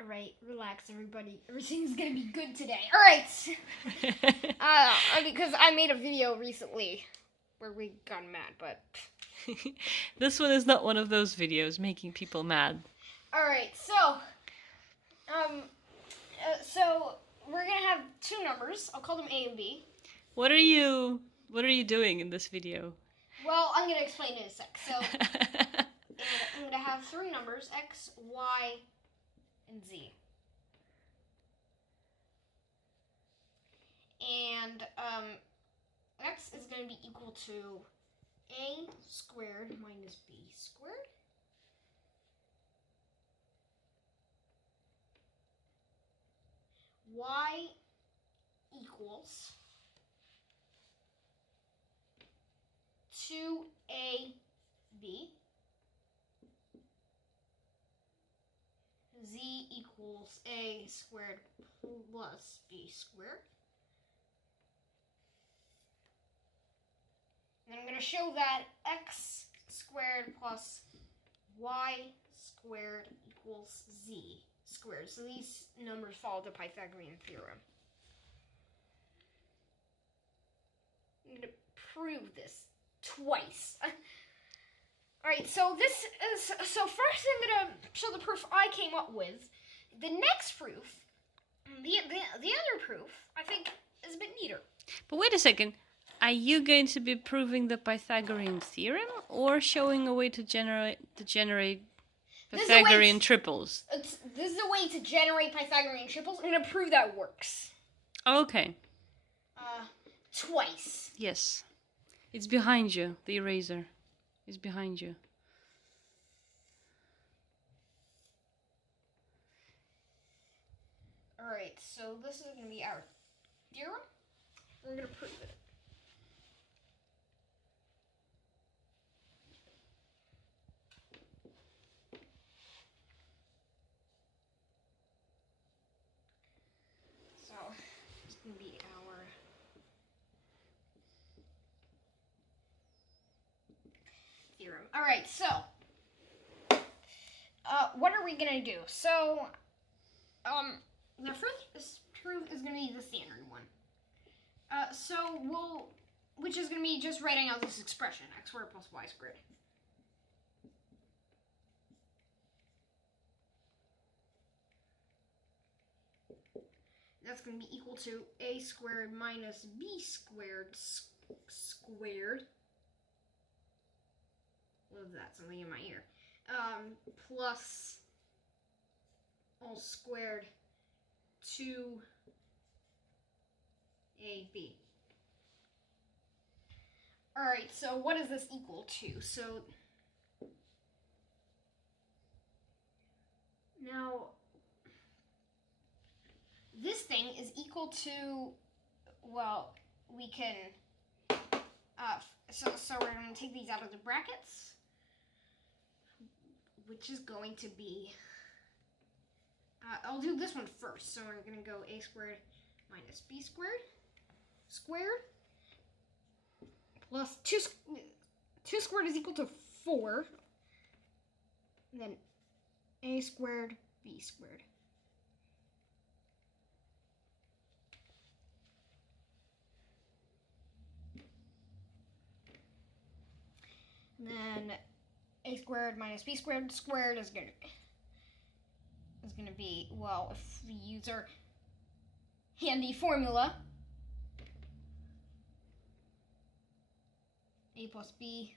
Alright, relax everybody. Everything's gonna be good today. Alright! Because I made a video recently where we got mad, but... This one is not one of those videos making people mad. Alright, so we're gonna have two numbers. I'll call them A and B. What are you doing in this video? Well, I'm gonna explain it in a sec. So, I'm gonna have three numbers, X, Y, and Z. And X is going to be equal to A squared minus B squared. Y equals 2AB. Z equals A squared plus B squared. And I'm going to show that X squared plus Y squared equals Z squared. So these numbers follow the Pythagorean theorem. I'm going to prove this twice. Alright, so first I'm going to show the proof I came up with. The next proof, the other proof, I think is a bit neater. But wait a second. Are you going to be proving the Pythagorean theorem or showing a way to generate Pythagorean triples? This is a way to generate Pythagorean triples. I'm going to prove that works. Okay. Twice. Yes. It's behind you. The eraser is behind you. Alright, so this is going to be our theorem. We're going to prove it. So, it's going to be our theorem. Alright, so, what are we going to do? So, the first proof is going to be the standard one. Which is going to be just writing out this expression, x squared plus y squared. That's going to be equal to a squared minus b squared squared. What was that? Something in my ear. Plus all squared 2ab. Alright, so what is this equal to? So now this thing is equal to, well, we can, so we're going to take these out of the brackets, which is going to be, I'll do this one first. So we're going to go a squared minus b squared plus 2 squared is equal to 4, and then a squared b squared. And then a squared minus b squared is going to be, well, if we use our handy formula, a plus b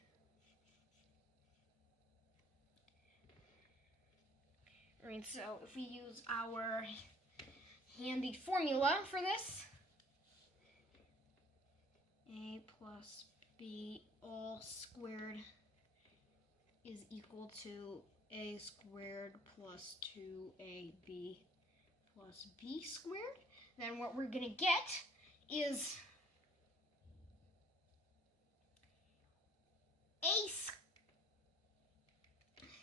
Alright, so if we use our handy formula for this, a plus b all squared is equal to a squared plus 2ab plus b squared. Then what we're going to get is a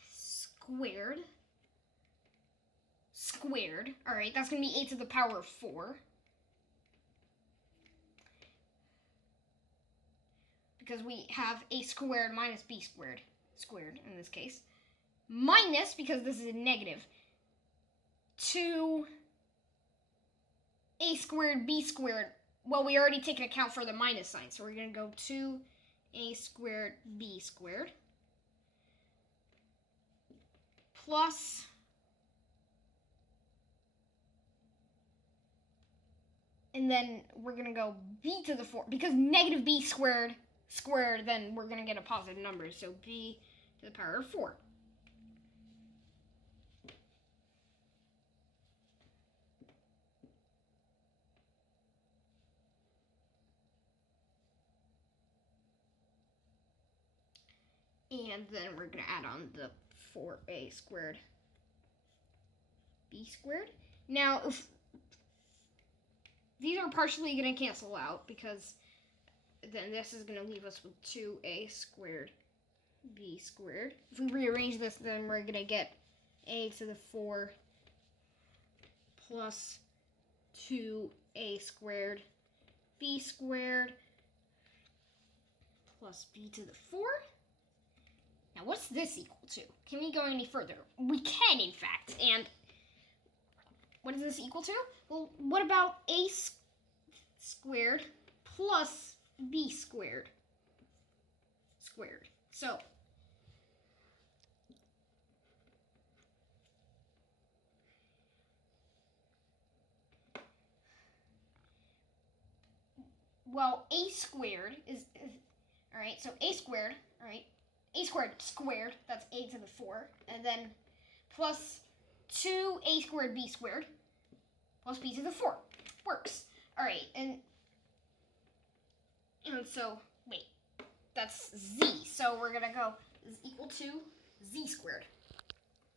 squared. Alright, that's going to be a to the power of 4. Because we have a squared minus b squared in this case. Minus, because this is a negative, 2 a squared b squared. Well, we already taken account for the minus sign, so we're going to go 2a squared b squared plus and then we're going to go b to the 4 because negative b squared then we're going to get a positive number, so b to the power of 4. And then we're going to add on the 4a squared b squared. Now, if these are partially going to cancel out because then this is going to leave us with 2a squared b squared. If we rearrange this, then we're going to get a to the 4 plus 2a squared b squared plus b to the 4. Now, what's this equal to? Can we go any further? We can, in fact. And what is this equal to? Well, what about a squared plus b squared squared? So, well, a squared is all right, so a squared, all right, a squared squared, that's a to the 4, and then plus 2a squared b squared plus b to the 4. Works. All right, and so, wait, that's z, so we're going to go is equal to z squared.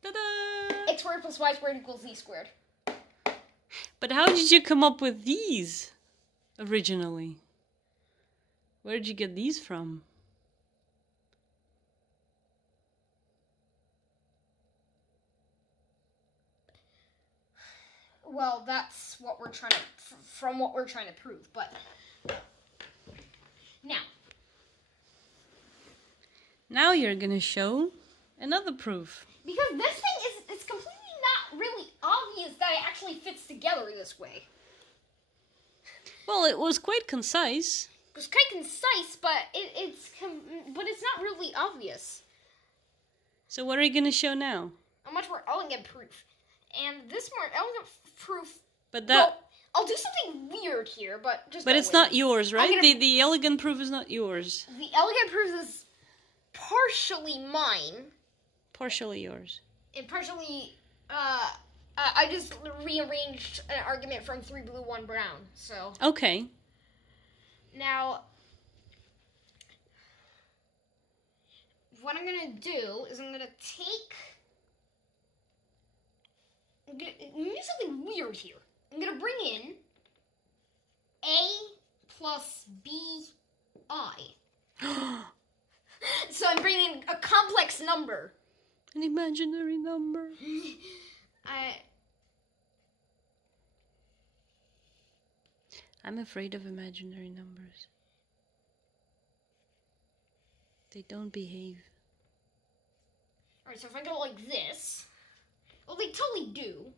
Ta-da! X squared plus y squared equals z squared. But how did you come up with these originally? Where did you get these from? Well, that's what we're trying to, from what we're trying to prove, but Now you're gonna show another proof. because this thing is completely not really obvious that it actually fits together this way. Well, it was quite concise. It was quite concise, but it's not really obvious. So what are you gonna show now? A much more elegant proof. And this more elegant proof... But that... Well, I'll do something weird here, but just... But it's not yours, right? gonna- The elegant proof is not yours. The elegant proof is partially mine. Partially yours. And partially... I just rearranged an argument from 3 blue, 1 brown, so... Okay. Now... What I'm gonna do is I'm gonna do something weird here. I'm gonna bring in a plus bi. So I'm bringing in a complex number. An imaginary number. I'm afraid of imaginary numbers. They don't behave. Alright, so if I go like this, well, they totally do.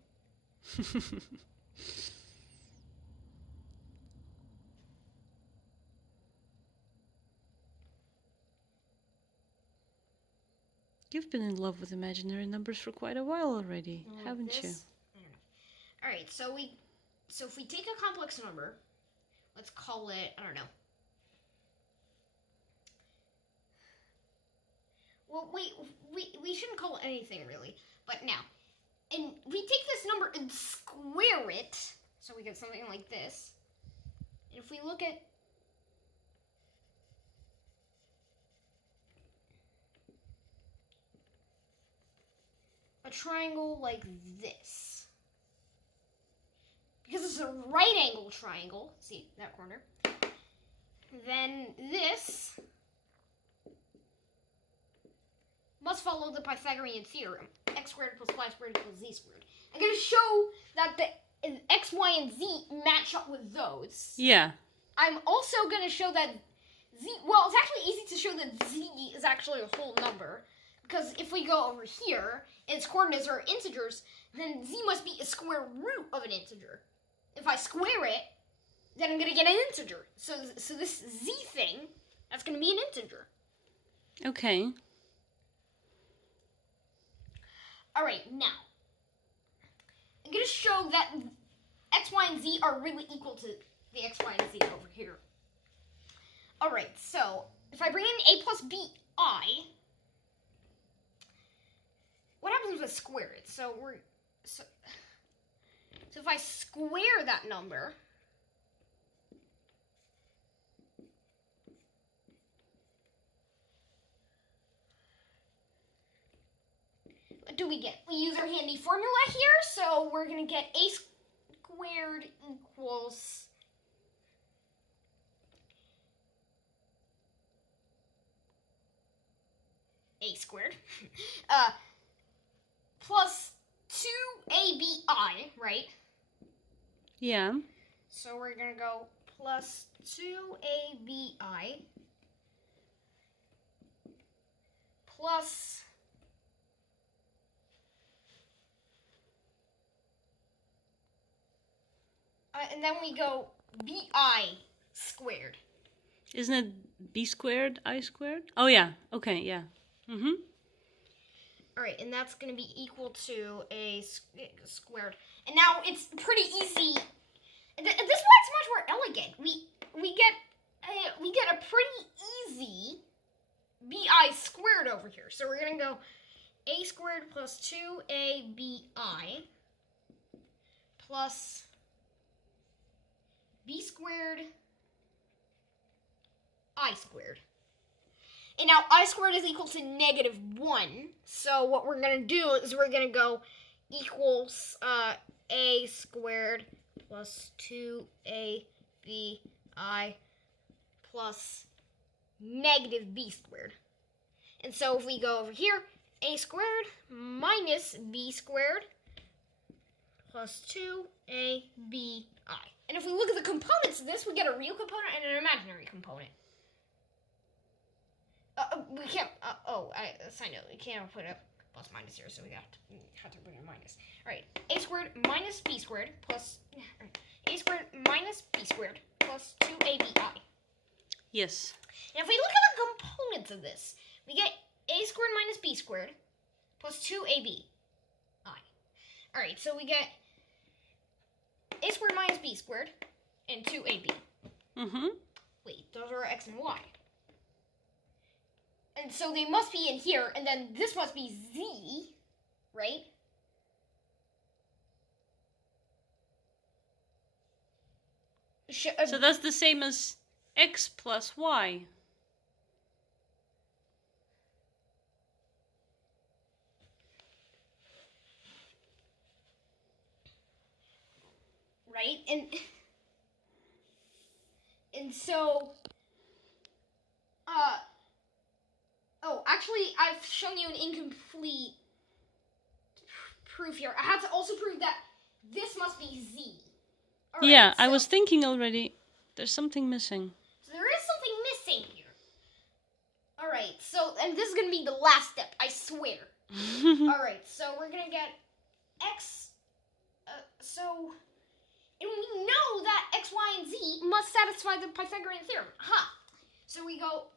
You've been in love with imaginary numbers for quite a while already, haven't you? I don't know. Alright, so if we take a complex number, let's call it, I don't know. Well, we shouldn't call it anything really. But now, and we take this number and square it, so we get something like this. And if we look at a triangle like this, because it's a right angle triangle, see that corner, then this must follow the Pythagorean theorem. X squared plus y squared equals z squared. I'm going to show that the x, y, and z match up with those. Yeah. I'm also going to show that z... Well, it's actually easy to show that z is actually a whole number. because if we go over here and its coordinates are integers, then z must be a square root of an integer. If I square it, then I'm gonna get an integer. So this z thing, that's gonna be an integer. Okay. All right, now I'm gonna show that x, y, and z are really equal to the x, y, and z over here. All right, so if I bring in a plus bi, what happens if I square it? So if I square that number, what do we get? We use our handy formula here, so we're going to get a squared equals a squared plus 2abi, right? Yeah. So we're going to go plus 2abi plus and then we go bi squared. Isn't it b squared, I squared? Oh, yeah. Okay, yeah. Mm-hmm. All right, and that's going to be equal to a squared. And now it's pretty easy. This is much more elegant. We get a pretty easy bi squared over here. So we're going to go a squared plus 2abi plus b squared I squared. And now I squared is equal to -1. So what we're going to do is we're going to go equals a squared plus 2abi plus -b squared. And so if we go over here, a squared minus b squared plus 2abi. And if we look at the components of this, we get a real component and an imaginary component. We can't, side note, we can't put a plus minus here, so we have to put a minus. All right, a squared minus b squared plus, a squared minus b squared plus 2abi. Yes. And if we look at the components of this, we get a squared minus b squared plus 2abi. All right, so we get a squared minus b squared and 2ab. Mm-hmm. Wait, those are x and y. And so they must be in here, and then this must be z, right? So that's the same as x plus y. Right? And so actually I've shown you an incomplete proof here. I had to also prove that this must be z. Right, yeah, I was thinking already there's something missing. So there is something missing here. All right. So and this is going to be the last step, I swear. All right. So we're going to get x and we know that x, y, and z must satisfy the Pythagorean theorem. Aha. So we go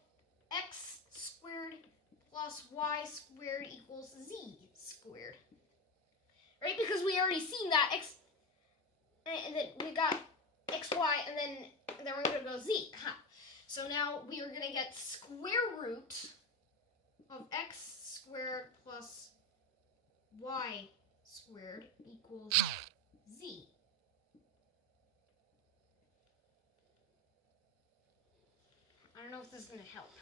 x squared plus y squared equals z squared. Right? Because we already seen that x, and then we got x, y, and then we're going to go z. Aha. So now we are going to get square root of x squared plus y squared equals z. I don't know if this is going to help,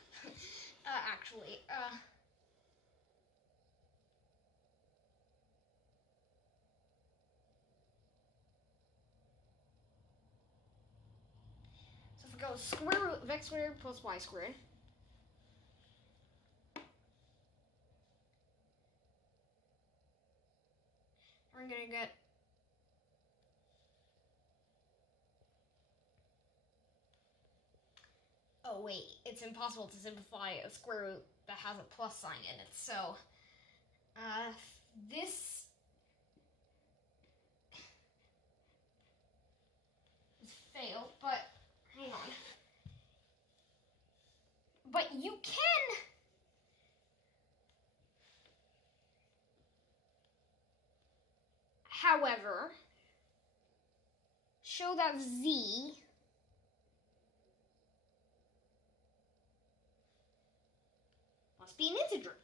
actually. So if we go square root of x squared plus y squared, we're going to get oh wait, it's impossible to simplify a square root that has a plus sign in it. So, this is failed, but hang on. But you can however, show that z must be an integer.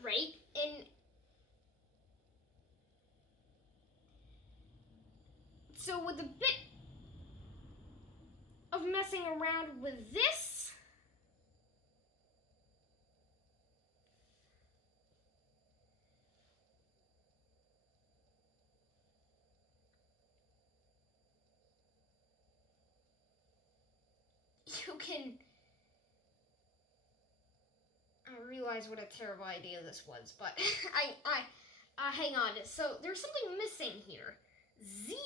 Right? And so with a bit of messing around with this, you can... I realize what a terrible idea this was, but hang on. So there's something missing here. Z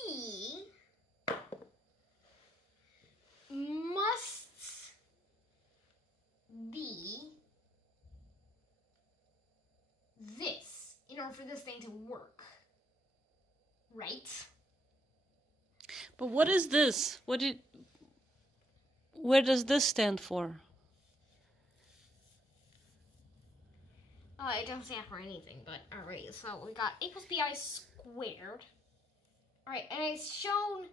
must be this in order for this thing to work. Right? But what is this? Where does this stand for? It doesn't stand for anything, but alright, so we got a plus bi squared. Alright, and it's shown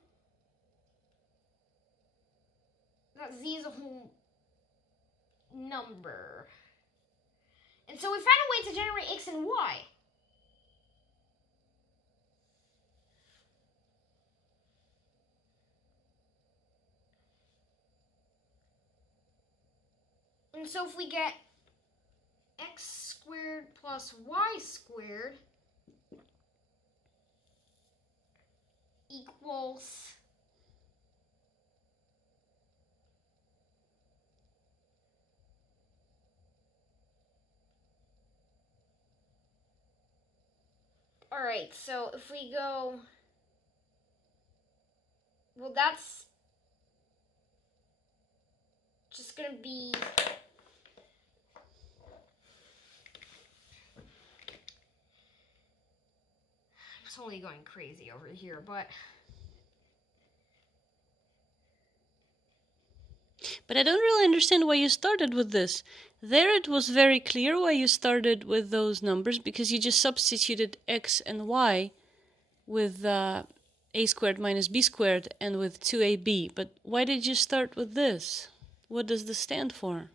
that z is a whole number. And so we found a way to generate x and y. And so if we get x squared plus y squared equals alright, so if we go, well, that's just gonna be totally going crazy over here, but I don't really understand why you started with this. There it was very clear why you started with those numbers, because you just substituted x and y with a squared minus b squared and with 2ab. But why did you start with this? What does this stand for?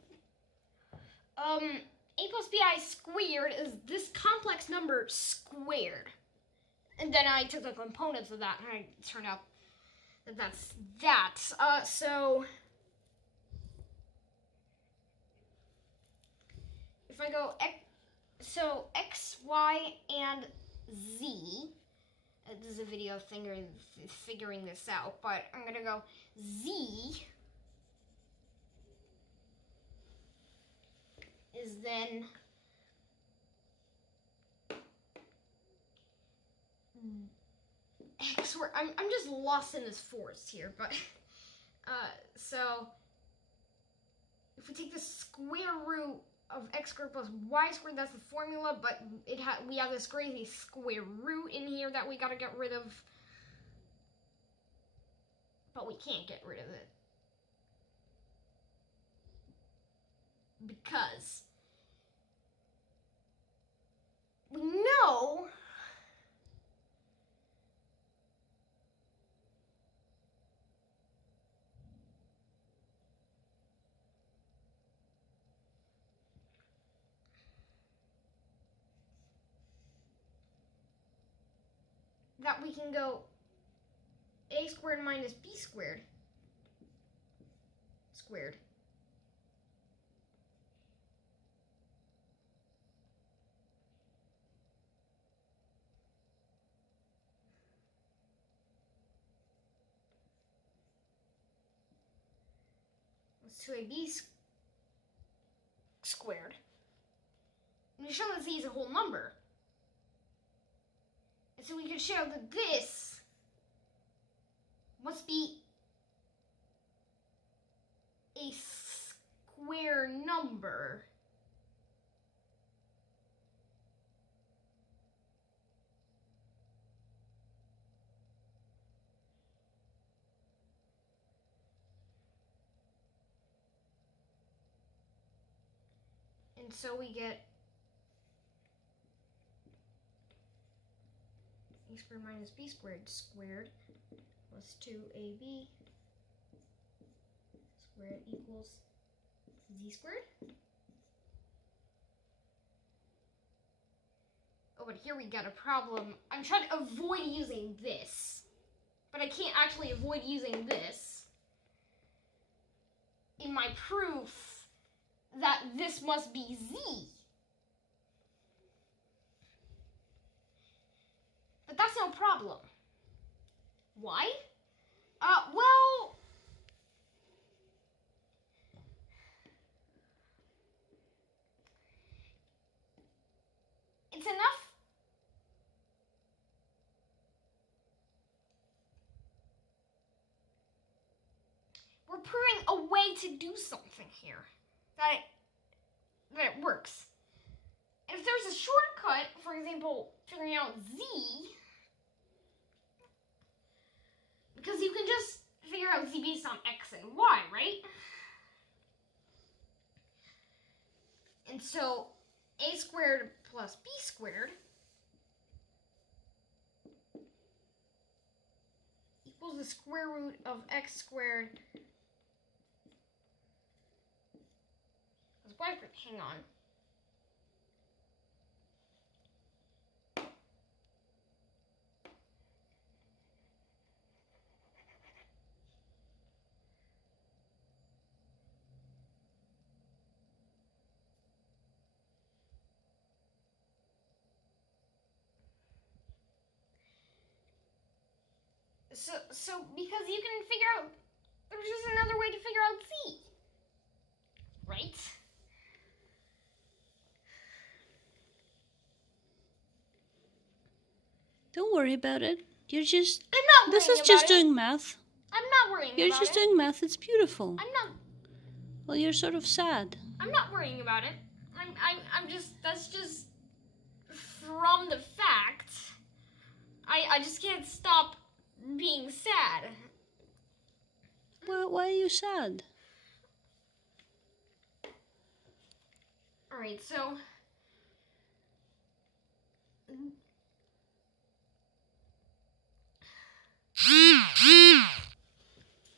a plus bi squared is this complex number squared. And then I took the components of that, and it turned out that that's that. So if I go x, y, and z. This is a video figuring this out, but I'm gonna go z is then x. I'm just lost in this forest here, but so if we take the square root of x squared plus y squared, that's the formula, but we have this crazy square root in here that we gotta get rid of, but we can't get rid of it because we know that we can go a squared minus b squared squared. Let's do a b squared. And we show that z is a whole number. And so we can show that this must be a square number. And so we get a squared minus b squared plus 2ab squared equals z squared. Oh, but here we got a problem. I'm trying to avoid using this, but I can't actually avoid using this in my proof that this must be z. But that's no problem. Why? Well, it's enough. We're proving a way to do something here. That it works. And if there's a shortcut, for example, figuring out z, because you can just figure out z based on x and y, right? And so a squared plus b squared equals the square root of x squared plus y squared. Hang on. So because you can figure out, there's just another way to figure out z, right? Don't worry about it. You're just... I'm not This worrying is just about it. doing math. I'm not worrying You're about just it. doing math. It's beautiful. I'm not. Well, you're sort of sad. I'm not worrying about it. I'm just. That's just from the fact. I just can't stop being sad. Well, why are you sad? All right, so.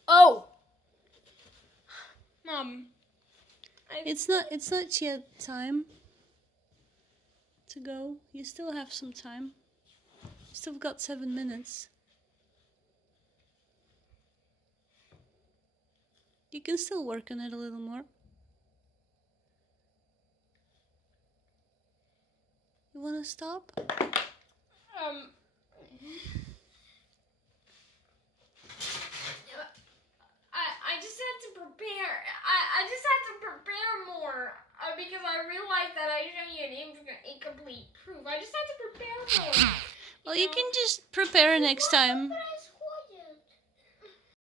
Oh. It's not yet time to go. You still have some time. You still got 7 minutes. You can still work on it a little more. You wanna stop? I just had to prepare. I just had to prepare more because I realized that I showed you an incomplete proof. I just had to prepare more. Well, you can just prepare next time. But I